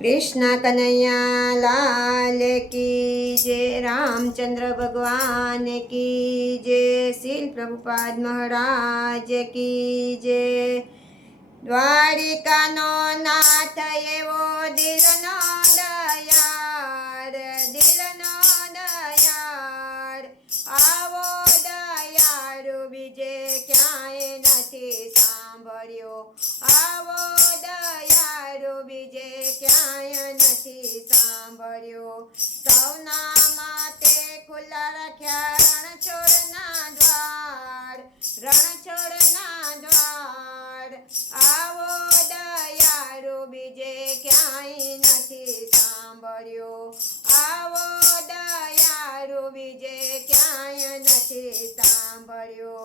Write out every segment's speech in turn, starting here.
कृष्ण कन्हैया लाल की जय, रामचंद्र भगवान की जय, श्री प्रभुपाद महाराज की जय। द्वारिकानो नाथ एवो दिलनो दयाळ, दिलनो दयाळ, आवो दयाळु बीजे क्यांय નથી સાંભળ્યો, आवो દયાળુ બીજે ક્યાંય નથી સાંભળ્યો। સૌના માટે ખુલ્લા રાખ્યા રણછોડના દ્વાર, રણછોડના દ્વાર, आवो दयाळु बीजे क्यांय નથી સાંભળ્યો, आवो दयाळु बीजे क्यांय નથી સાંભળ્યો।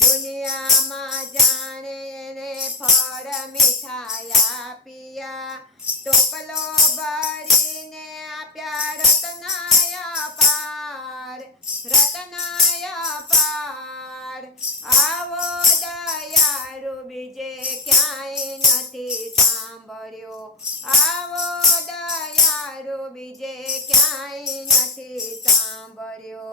દુનિયામાં જાણે એને ફળ મીઠાઈ આપ્યા, ટોપલો ભરીને આપ્યા રત્નાય પાર, રત્નાય પાર, आवो दयाळु बीजे क्यांय નથી સાંભળ્યો, आवो दयाळु बीजे क्यांय નથી સાંભળ્યો।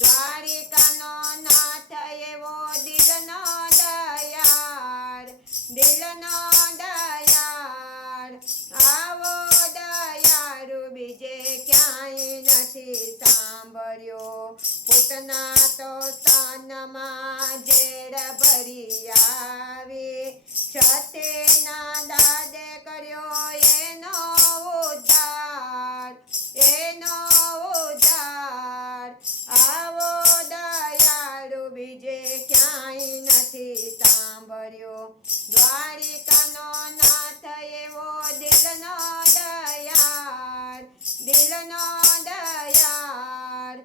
દ્વારિકાનો નાથ એવો દિલનો દયાળ, દિલનો દયાળ, आवो दयाळु बीजे क्यांय નથી સાંભળ્યો। પૂતના તો સ્તનમાં ઝેર ભરી આવી, છતેના દાદે કર્યો એનો ઉદ્ધાર, એનો ઉદ્ધાર, आवो दयाळु बीजे क्यांय નથી સાંભળ્યો। દ્વારિકાનો નાથ એવો દિલનો દયાળ, દિલનો દયાળ,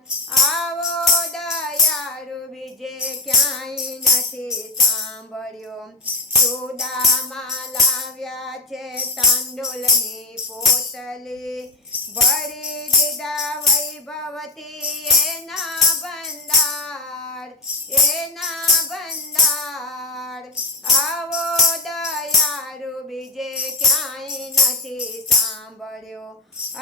आवो दयाळु बीजे क्यांय નથી સાંભળ્યો। સુદામા લાવ્યા છે તાંડુલની પોતલી, ભરી દીધા વૈભવતી એના ભંડાર, એના ભંડાર, आवो दयाळु बीजे क्यांय નથી સાંભળ્યો,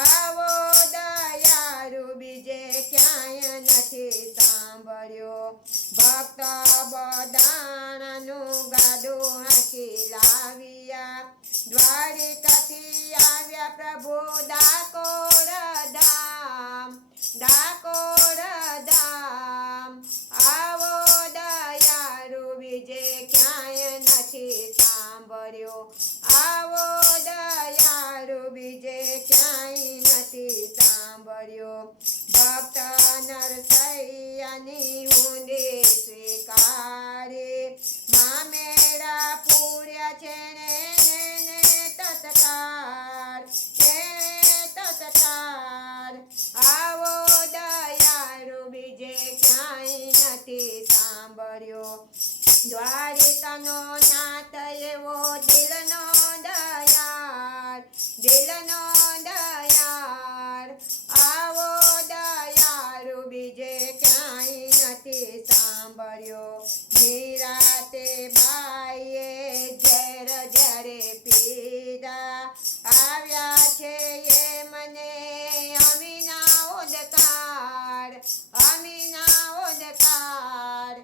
आवो दयाळु बीजे क्यांय નથી સાંભળ્યો। ભક્ત બધાનું ગાડું હાંકી લાવ્યા, દ્વારિકાથી આવ્યા પ્રભુ ડાકોર ધામ, ડાકોર ધામ, आवो दयाळु बीजे क्यांय નથી સાંભળ્યો, आवो दयाळु बीजे क्यांय નથી સાંભળ્યો। ભક્ત નરસૈયાની હુંડી સ્વીકારે, મામેરા પૂર્યા છે ને તત્કાળ, તત્કાળ, आवो दयाळु बीजे क्यांय નથી સાંભળ્યો। દ્વારિકાનો નાથ એવો દિલનો દયાળ, દિલનો દયાળ, आवो दयाळु बीजे क्यांय નથી સાંભળ્યો। નિરાતે બાઈએ ઝેર જ્યારે પીધા, આવ્યા છે એ મને અમીના ઓદકાર, અમીના ઓદકાર,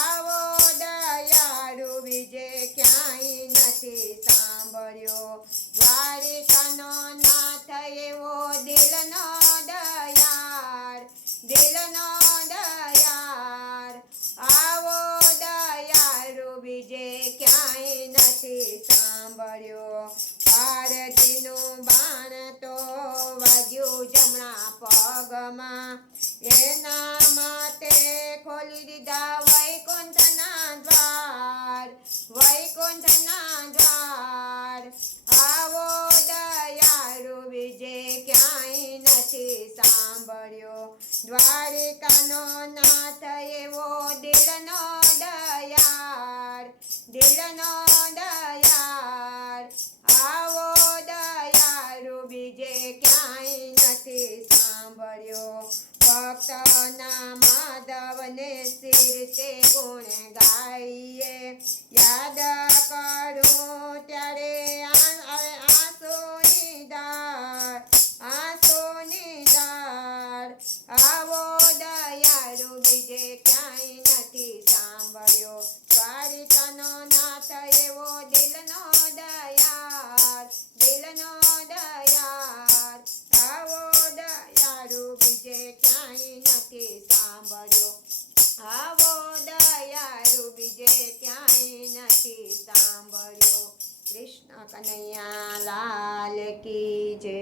आवो दयाळु बीजे क्यांय નથી સાંભળ્યો। દ્વારિકાનો નાથ એવો દિલનો દયાળ, દિલનો દયાળ, आवो दयाळु बीजे क्यांय નથી સાંભળ્યો। પારધીનું બાણ તો વાગ્યું જમણા પગમાં, એના માટે ખોલી દીધા વૈકુંઠના દ્વાર, વૈકુંઠના દ્વાર, आवो दयाळु बीजे क्यांय નથી સાંભળ્યો। દ્વારિકાનો નાથ એવો દિલનો દયાળ, દિલનો દયાળ, आवो दयाळु बीजे क्यांय નથી સાંભળ્યો। ભક્તના માધવને શિર તે ગુણ ગાઈએ, યાદ કરું ત્યારે આવે આંસુની ધાર, કનૈયા લાલ કી જય.